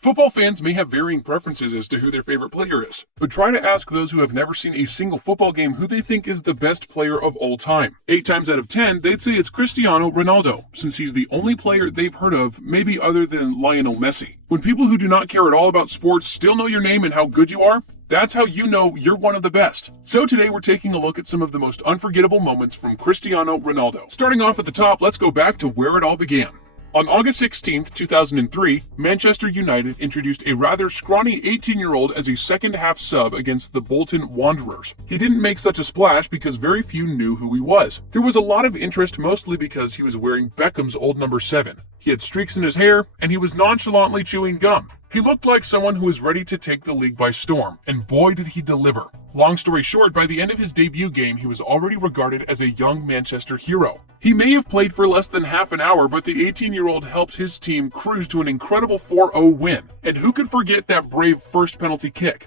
Football fans may have varying preferences as to who their favorite player is, but try to ask those who have never seen a single football game who they think is the best player of all time. 8 times out of 10, they'd say it's Cristiano Ronaldo, since he's the only player they've heard of, maybe other than Lionel Messi. When people who do not care at all about sports still know your name and how good you are, that's how you know you're one of the best. So today we're taking a look at some of the most unforgettable moments from Cristiano Ronaldo. Starting off at the top, let's go back to where it all began. On August 16, 2003, Manchester United introduced a rather scrawny 18-year-old as a second-half sub against the Bolton Wanderers. He didn't make such a splash because very few knew who he was. There was a lot of interest mostly because he was wearing Beckham's old number 7. He had streaks in his hair, and he was nonchalantly chewing gum. He looked like someone who was ready to take the league by storm, and boy did he deliver. Long story short, by the end of his debut game, he was already regarded as a young Manchester hero. He may have played for less than half an hour, but the 18-year-old helped his team cruise to an incredible 4-0 win. And who could forget that brave first penalty kick?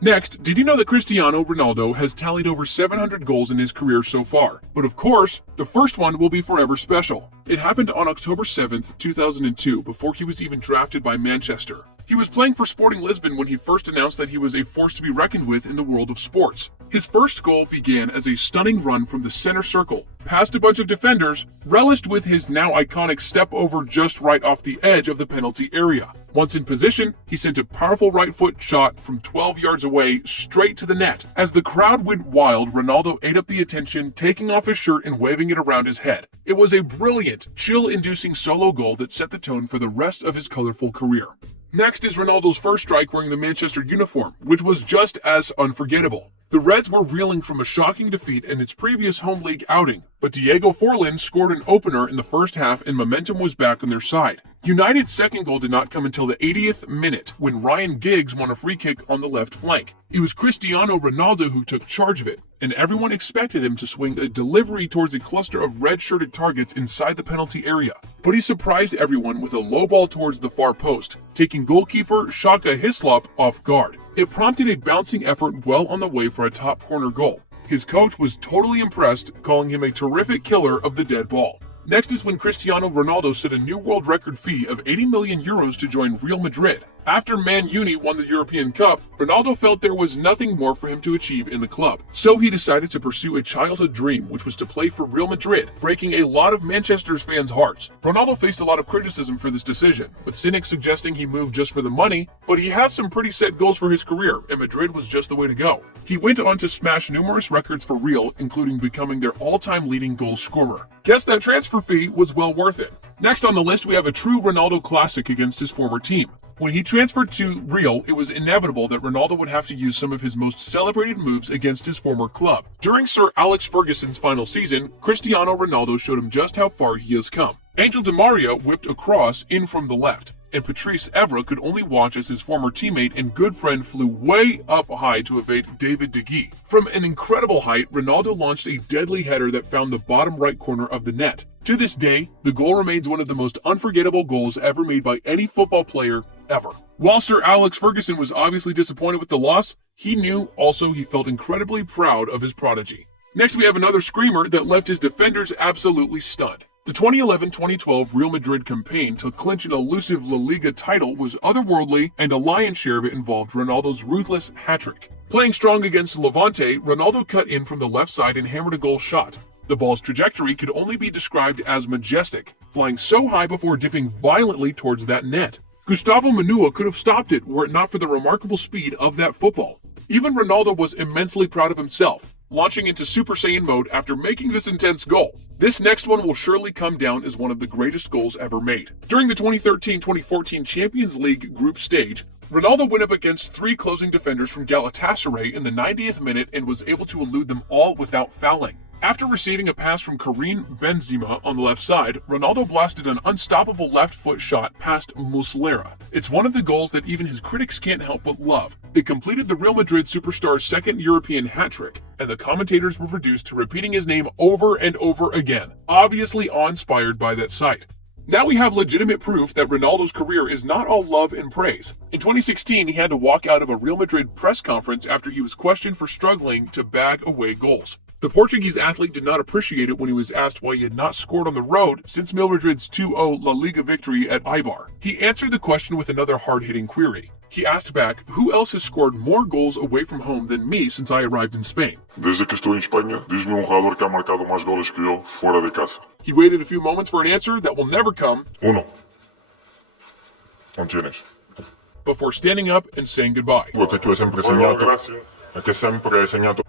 Next, did you know that Cristiano Ronaldo has tallied over 700 goals in his career so far? But of course, the first one will be forever special. It happened on October 7th, 2002, before he was even drafted by Manchester. He was playing for Sporting Lisbon when he first announced that he was a force to be reckoned with in the world of sports. His first goal began as a stunning run from the center circle, past a bunch of defenders, relished with his now iconic step over just right off the edge of the penalty area. Once in position, he sent a powerful right foot shot from 12 yards away straight to the net. As the crowd went wild, Ronaldo ate up the attention, taking off his shirt and waving it around his head. It was a brilliant, chill-inducing solo goal that set the tone for the rest of his colorful career. Next is Ronaldo's first strike wearing the Manchester uniform, which was just as unforgettable. The Reds were reeling from a shocking defeat in its previous home league outing, but Diego Forlan scored an opener in the first half and momentum was back on their side. United's second goal did not come until the 80th minute when Ryan Giggs won a free kick on the left flank. It was Cristiano Ronaldo who took charge of it, and everyone expected him to swing a delivery towards a cluster of red-shirted targets inside the penalty area. But he surprised everyone with a low ball towards the far post, taking goalkeeper Shaka Hislop off guard. It prompted a bouncing effort well on the way for a top corner goal. His coach was totally impressed, calling him a terrific killer of the dead ball. Next is when Cristiano Ronaldo set a new world record fee of 80 million euros to join Real Madrid. After Man Uni won the European Cup, Ronaldo felt there was nothing more for him to achieve in the club. So he decided to pursue a childhood dream, which was to play for Real Madrid, breaking a lot of Manchester's fans' hearts. Ronaldo faced a lot of criticism for this decision, with cynics suggesting he moved just for the money, but he has some pretty set goals for his career, and Madrid was just the way to go. He went on to smash numerous records for Real, including becoming their all-time leading goal scorer. Guess that transfer fee was well worth it. Next on the list, we have a true Ronaldo classic against his former team. When he transferred to Real, it was inevitable that Ronaldo would have to use some of his most celebrated moves against his former club. During Sir Alex Ferguson's final season, Cristiano Ronaldo showed him just how far he has come. Angel Di Maria whipped a cross in from the left, and Patrice Evra could only watch as his former teammate and good friend flew way up high to evade David De Gea. From an incredible height, Ronaldo launched a deadly header that found the bottom right corner of the net. To this day, the goal remains one of the most unforgettable goals ever made by any football player ever. While Sir Alex Ferguson was obviously disappointed with the loss, he knew also he felt incredibly proud of his prodigy. Next, we have another screamer that left his defenders absolutely stunned. The 2011-2012 Real Madrid campaign to clinch an elusive La Liga title was otherworldly, and a lion's share of it involved Ronaldo's ruthless hat-trick. Playing strong against Levante, Ronaldo cut in from the left side and hammered a goal shot. The ball's trajectory could only be described as majestic, flying so high before dipping violently towards that net. Gustavo Manua could have stopped it were it not for the remarkable speed of that football. Even Ronaldo was immensely proud of himself, launching into Super Saiyan mode after making this intense goal. This next one will surely come down as one of the greatest goals ever made. During the 2013-2014 Champions League group stage, Ronaldo went up against 3 closing defenders from Galatasaray in the 90th minute and was able to elude them all without fouling. After receiving a pass from Karim Benzema on the left side, Ronaldo blasted an unstoppable left foot shot past Muslera. It's one of the goals that even his critics can't help but love. It completed the Real Madrid superstar's second European hat-trick, and the commentators were reduced to repeating his name over and over again, obviously awe-inspired by that sight. Now we have legitimate proof that Ronaldo's career is not all love and praise. In 2016, he had to walk out of a Real Madrid press conference after he was questioned for struggling to bag away goals. The Portuguese athlete did not appreciate it when he was asked why he had not scored on the road since Real Madrid's 2-0 La Liga victory at Eibar. He answered the question with another hard-hitting query. He asked back, who else has scored more goals away from home than me since I arrived in Spain? Desde que estou em Espanha, diz-me jogador que ha marcado mais goles que eu fora de casa. He waited a few moments for an answer that will never come. Uno. ¿No tienes? Before standing up and saying goodbye.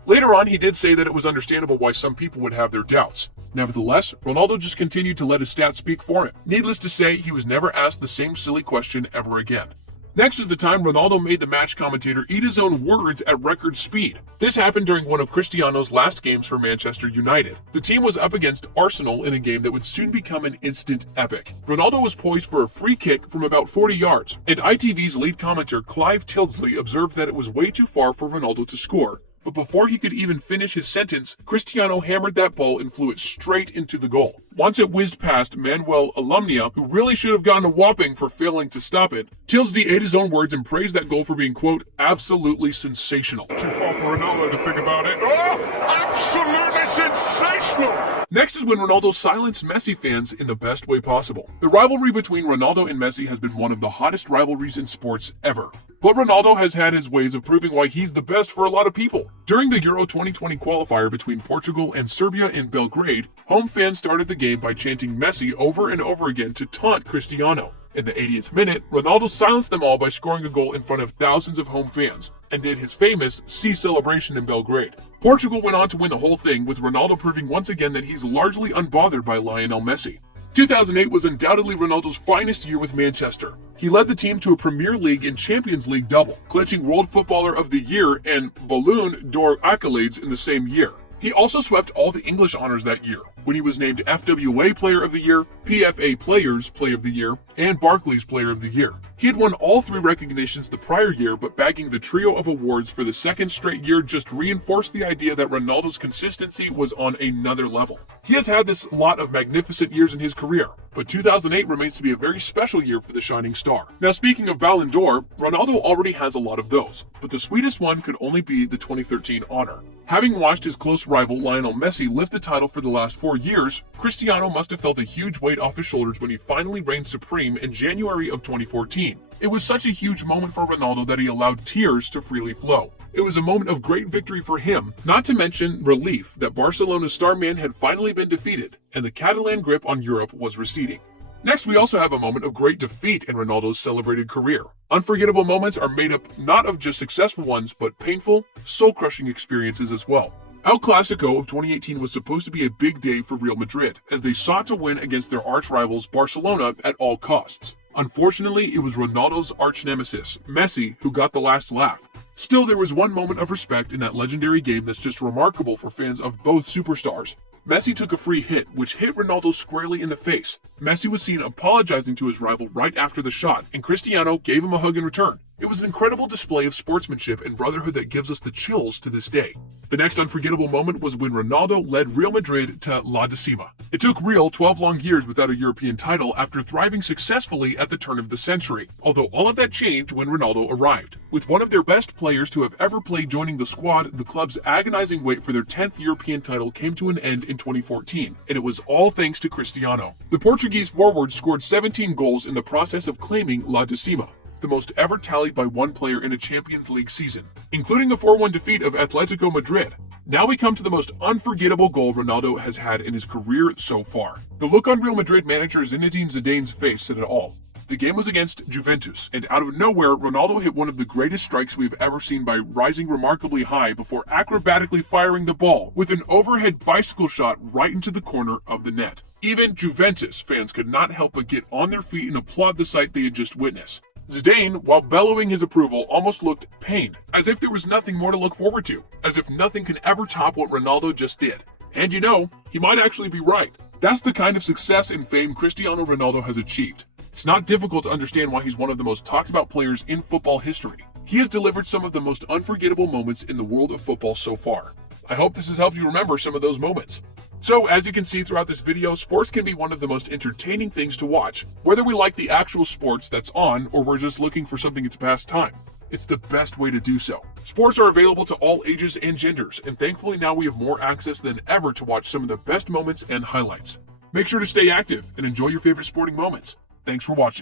Later on, he did say that it was understandable why some people would have their doubts. Nevertheless, Ronaldo just continued to let his stats speak for him. Needless to say, he was never asked the same silly question ever again. Next is the time Ronaldo made the match commentator eat his own words at record speed. This happened during one of Cristiano's last games for Manchester United. The team was up against Arsenal in a game that would soon become an instant epic. Ronaldo was poised for a free kick from about 40 yards, and ITV's lead commentator Clive Tildesley observed that it was way too far for Ronaldo to score. But before he could even finish his sentence, Cristiano hammered that ball and flew it straight into the goal. Once it whizzed past Manuel Alumnia, who really should have gotten a whopping for failing to stop it, Tildesley ate his own words and praised that goal for being, quote, absolutely sensational. Too far for Ronaldo to think about it. Oh, absolutely sensational! Next is when Ronaldo silenced Messi fans in the best way possible. The rivalry between Ronaldo and Messi has been one of the hottest rivalries in sports ever. But Ronaldo has had his ways of proving why he's the best for a lot of people. During the Euro 2020 qualifier between Portugal and Serbia in Belgrade, home fans started the game by chanting Messi over and over again to taunt Cristiano. In the 80th minute, Ronaldo silenced them all by scoring a goal in front of thousands of home fans, and did his famous C celebration in Belgrade. Portugal went on to win the whole thing, with Ronaldo proving once again that he's largely unbothered by Lionel Messi. 2008 was undoubtedly Ronaldo's finest year with Manchester. He led the team to a Premier League and Champions League double, clinching World Footballer of the Year and Ballon d'Or accolades in the same year. He also swept all the English honors that year, when he was named FWA Player of the Year, PFA Players Player of the Year, and Barclays Player of the Year. He had won all three recognitions the prior year, but bagging the trio of awards for the second straight year just reinforced the idea that Ronaldo's consistency was on another level. He has had this lot of magnificent years in his career, but 2008 remains to be a very special year for the shining star. Now, speaking of Ballon d'Or, Ronaldo already has a lot of those, but the sweetest one could only be the 2013 honor. Having watched his close rival Lionel Messi lift the title for the last 4 years, Cristiano must have felt a huge weight off his shoulders when he finally reigned supreme in January of 2014. It was such a huge moment for Ronaldo that he allowed tears to freely flow. It was a moment of great victory for him, not to mention relief that Barcelona's star man had finally been defeated, and the Catalan grip on Europe was receding. Next, we also have a moment of great defeat in Ronaldo's celebrated career. Unforgettable moments are made up not of just successful ones, but painful, soul-crushing experiences as well. El Clasico of 2018 was supposed to be a big day for Real Madrid, as they sought to win against their arch-rivals Barcelona at all costs. Unfortunately, it was Ronaldo's arch-nemesis, Messi, who got the last laugh. Still, there was one moment of respect in that legendary game that's just remarkable for fans of both superstars. Messi took a free hit, which hit Ronaldo squarely in the face. Messi was seen apologizing to his rival right after the shot, and Cristiano gave him a hug in return. It was an incredible display of sportsmanship and brotherhood that gives us the chills to this day. The next unforgettable moment was when Ronaldo led Real Madrid to La Decima. It took Real 12 long years without a European title after thriving successfully at the turn of the century, although all of that changed when Ronaldo arrived. With one of their best players to have ever played joining the squad, the club's agonizing wait for their 10th European title came to an end in 2014, and it was all thanks to Cristiano. The Portuguese forward scored 17 goals in the process of claiming La Decima, the most ever tallied by one player in a Champions League season, including a 4-1 defeat of Atletico Madrid. Now we come to the most unforgettable goal Ronaldo has had in his career so far. The look on Real Madrid manager Zinedine Zidane's face said it all. The game was against Juventus, and out of nowhere, Ronaldo hit one of the greatest strikes we've ever seen by rising remarkably high before acrobatically firing the ball with an overhead bicycle shot right into the corner of the net. Even Juventus fans could not help but get on their feet and applaud the sight they had just witnessed. Zidane, while bellowing his approval, almost looked pained, as if there was nothing more to look forward to, as if nothing can ever top what Ronaldo just did. And you know, he might actually be right. That's the kind of success and fame Cristiano Ronaldo has achieved. It's not difficult to understand why he's one of the most talked about players in football history. He has delivered some of the most unforgettable moments in the world of football so far. I hope this has helped you remember some of those moments. So, as you can see throughout this video, sports can be one of the most entertaining things to watch, whether we like the actual sports that's on or we're just looking for something to pass time. It's the best way to do so. Sports are available to all ages and genders, and thankfully now we have more access than ever to watch some of the best moments and highlights. Make sure to stay active and enjoy your favorite sporting moments. Thanks for watching.